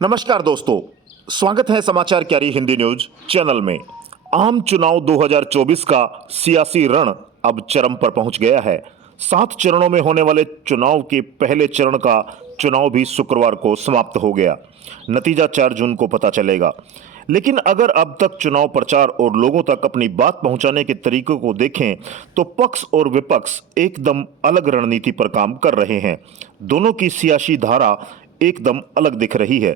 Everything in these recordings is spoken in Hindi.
नमस्कार दोस्तों, स्वागत है समाचार क्यारी हिंदी न्यूज चैनल में। आम चुनाव 2024 का सियासी रण अब चरम पर पहुंच गया है। 7 चरणों में होने वाले चुनाव के पहले चरण का चुनाव भी शुक्रवार को समाप्त हो गया। नतीजा 4 जून को पता चलेगा। लेकिन अगर अब तक चुनाव प्रचार और लोगों तक अपनी बात पहुंचाने के तरीकों को देखें तो पक्ष और विपक्ष एकदम अलग रणनीति पर काम कर रहे हैं। दोनों की सियासी धारा एकदम अलग दिख रही है।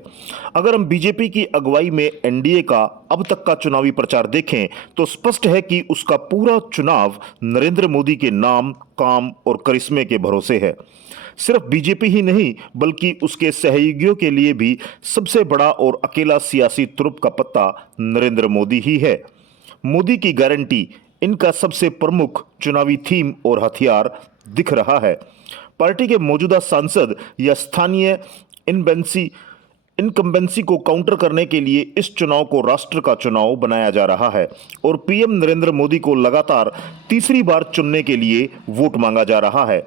अगर हम बीजेपी की अगुवाई में एनडीए का अब तक का चुनावी प्रचार देखें तो स्पष्ट है कि उसका पूरा चुनाव नरेंद्र मोदी के नाम, काम और करिश्मे के भरोसे है। सिर्फ बीजेपी ही नहीं बल्कि उसके सहयोगियों के लिए भी सबसे बड़ा और अकेला सियासी तुरुप का पत्ता नरेंद्र मोदी ही है। मोदी की गारंटी इनका सबसे प्रमुख चुनावी थीम और हथियार दिख रहा है। पार्टी के मौजूदा सांसद या स्थानीय इनकम्बेंसी को काउंटर करने के लिए इस चुनाव को राष्ट्र का चुनाव बनाया जा रहा है और पीएम नरेंद्र मोदी को लगातार तीसरी बार चुनने के लिए वोट मांगा जा रहा है।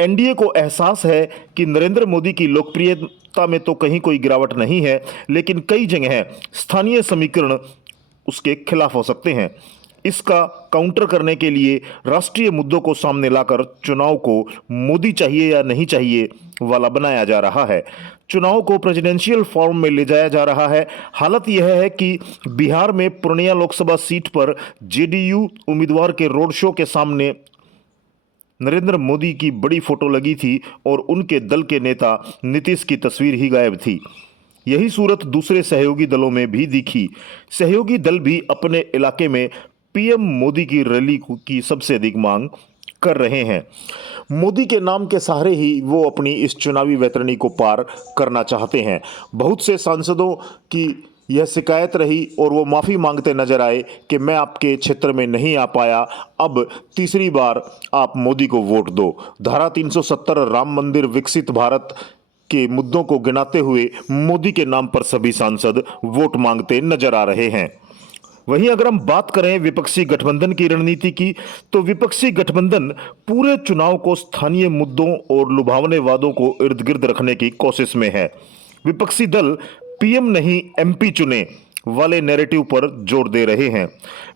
एनडीए को एहसास है कि नरेंद्र मोदी की लोकप्रियता में तो कहीं कोई गिरावट नहीं है, लेकिन कई जगह स्थानीय समीकरण उसके खिलाफ हो सकते हैं। इसका काउंटर करने के लिए राष्ट्रीय मुद्दों को सामने लाकर चुनाव को मोदी चाहिए या नहीं चाहिए वाला बनाया जा रहा है। चुनाव को प्रेसिडेंशियल फॉर्म में ले जाया जा रहा है। हालत यह है कि बिहार में पूर्णिया लोकसभा सीट पर जेडीयू उम्मीदवार के रोड शो के सामने नरेंद्र मोदी की बड़ी फोटो लगी थी और उनके दल के नेता नीतीश की तस्वीर ही गायब थी। यही सूरत दूसरे सहयोगी दलों में भी दिखी। सहयोगी दल भी अपने इलाके में पीएम मोदी की रैली की सबसे अधिक मांग कर रहे हैं। मोदी के नाम के सहारे ही वो अपनी इस चुनावी वैतरणी को पार करना चाहते हैं। बहुत से सांसदों की यह शिकायत रही और वो माफ़ी मांगते नजर आए कि मैं आपके क्षेत्र में नहीं आ पाया, अब तीसरी बार आप मोदी को वोट दो। धारा 370 राम मंदिर, विकसित भारत के मुद्दों को गिनाते हुए मोदी के नाम पर सभी सांसद वोट मांगते नजर आ रहे हैं। वहीं अगर हम बात करें विपक्षी गठबंधन की रणनीति की, तो विपक्षी गठबंधन पूरे चुनाव को स्थानीय मुद्दों और लुभावने वादों को इर्द गिर्द रखने की कोशिश में है। विपक्षी दल पीएम नहीं एमपी चुने वाले नैरेटिव पर जोर दे रहे हैं।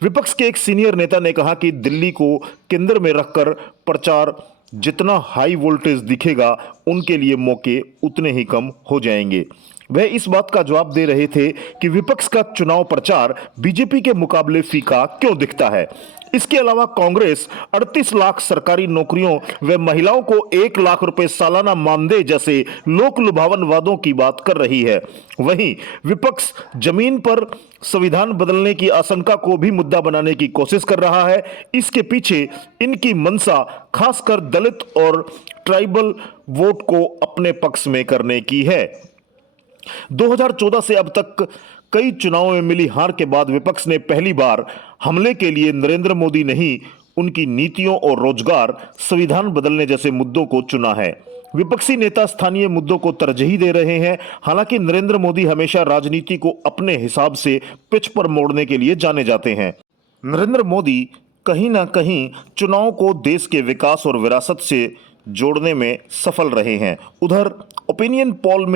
विपक्ष के एक सीनियर नेता ने कहा कि दिल्ली को केंद्र में रखकर प्रचार जितना हाई वोल्टेज दिखेगा उनके लिए मौके उतने ही कम हो जाएंगे। वह इस बात का जवाब दे रहे थे कि विपक्ष का चुनाव प्रचार बीजेपी के मुकाबले फीका क्यों दिखता है। इसके अलावा कांग्रेस 38 लाख सरकारी नौकरियों व महिलाओं को 1 लाख रुपए सालाना मानदेय जैसे लोक लुभावन वादों की बात कर रही है। वहीं विपक्ष जमीन पर संविधान बदलने की आशंका को भी मुद्दा बनाने की कोशिश कर रहा है। इसके पीछे इनकी मंशा खासकर दलित और ट्राइबल वोट को अपने पक्ष में करने की है। 2014 से अब तक कई चुनावों में मिली हार के बाद विपक्ष ने पहली बार हमले के लिए नरेंद्र मोदी नहीं, उनकी नीतियों और रोजगार, संविधान बदलने जैसे मुद्दों को चुना है। विपक्षी नेता स्थानीय मुद्दों को तरजीह दे रहे हैं। हालांकि नरेंद्र मोदी हमेशा राजनीति को अपने हिसाब से पिच पर मोड़ने के लिए जाने जाते हैं। नरेंद्र मोदी कहीं ना कहीं चुनाव को देश के विकास और विरासत से जोड़ने में सफल रहे हैं। उधर ओपिनियन पोल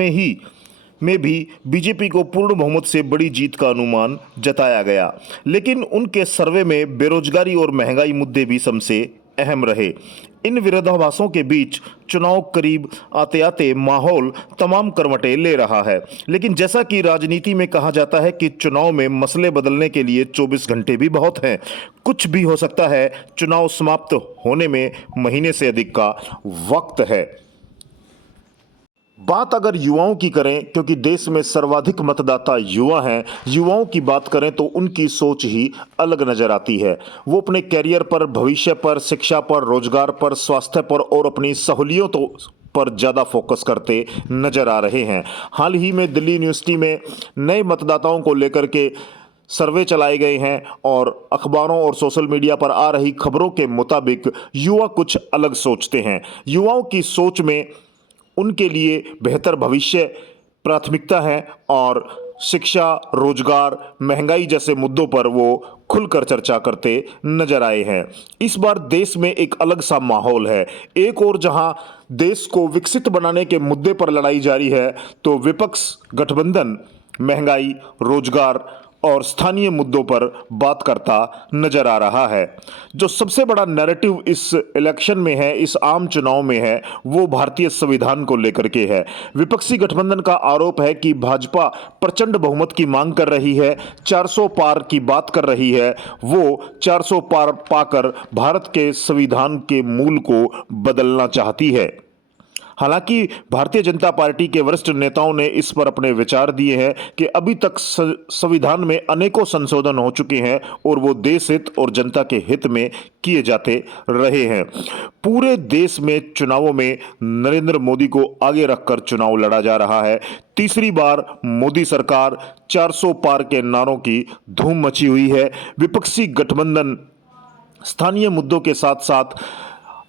में भी बीजेपी को पूर्ण बहुमत से बड़ी जीत का अनुमान जताया गया, लेकिन उनके सर्वे में बेरोजगारी और महंगाई मुद्दे भी सबसे अहम रहे। इन विरोधाभासों के बीच चुनाव करीब आते आते माहौल तमाम करवटें ले रहा है। लेकिन जैसा कि राजनीति में कहा जाता है कि चुनाव में मसले बदलने के लिए 24 घंटे भी बहुत हैं। कुछ भी हो सकता है। चुनाव समाप्त होने में महीने से अधिक का वक्त है। बात अगर युवाओं की करें, क्योंकि देश में सर्वाधिक मतदाता युवा हैं, युवाओं की बात करें तो उनकी सोच ही अलग नजर आती है। वो अपने कैरियर पर, भविष्य पर, शिक्षा पर, रोजगार पर, स्वास्थ्य पर और अपनी सहूलियतों पर ज़्यादा फोकस करते नजर आ रहे हैं। हाल ही में दिल्ली यूनिवर्सिटी में नए मतदाताओं को लेकर के सर्वे चलाए गए हैं और अखबारों और सोशल मीडिया पर आ रही खबरों के मुताबिक युवा कुछ अलग सोचते हैं। युवाओं की सोच में उनके लिए बेहतर भविष्य प्राथमिकता है और शिक्षा, रोजगार, महंगाई जैसे मुद्दों पर वो खुलकर चर्चा करते नजर आए हैं। इस बार देश में एक अलग सा माहौल है। एक ओर जहां देश को विकसित बनाने के मुद्दे पर लड़ाई जारी है, तो विपक्ष गठबंधन महंगाई, रोजगार और स्थानीय मुद्दों पर बात करता नजर आ रहा है। जो सबसे बड़ा नैरेटिव इस इलेक्शन में है, इस आम चुनाव में है, वो भारतीय संविधान को लेकर के है। विपक्षी गठबंधन का आरोप है कि भाजपा प्रचंड बहुमत की मांग कर रही है, 400 पार की बात कर रही है। वो 400 पार पाकर भारत के संविधान के मूल को बदलना चाहती है। हालांकि भारतीय जनता पार्टी के वरिष्ठ नेताओं ने इस पर अपने विचार दिए हैं कि अभी तक संविधान में अनेकों संशोधन हो चुके हैं और वो देश हित और जनता के हित में किए जाते रहे हैं। पूरे देश में चुनावों में नरेंद्र मोदी को आगे रखकर चुनाव लड़ा जा रहा है। तीसरी बार मोदी सरकार, 400 पार के नारों की धूम मची हुई है। विपक्षी गठबंधन स्थानीय मुद्दों के साथ साथ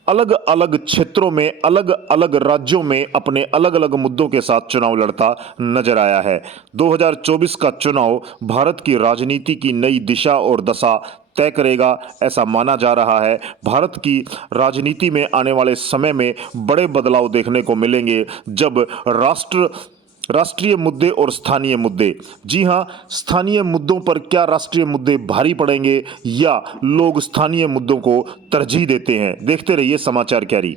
अलग अलग क्षेत्रों में, अलग अलग राज्यों में अपने अलग अलग मुद्दों के साथ चुनाव लड़ता नजर आया है। 2024 का चुनाव भारत की राजनीति की नई दिशा और दशा तय करेगा, ऐसा माना जा रहा है। भारत की राजनीति में आने वाले समय में बड़े बदलाव देखने को मिलेंगे, जब राष्ट्रीय मुद्दे और स्थानीय मुद्दे, जी हां, स्थानीय मुद्दों पर क्या राष्ट्रीय मुद्दे भारी पड़ेंगे या लोग स्थानीय मुद्दों को तरजीह देते हैं। देखते रहिए समाचार कैरी।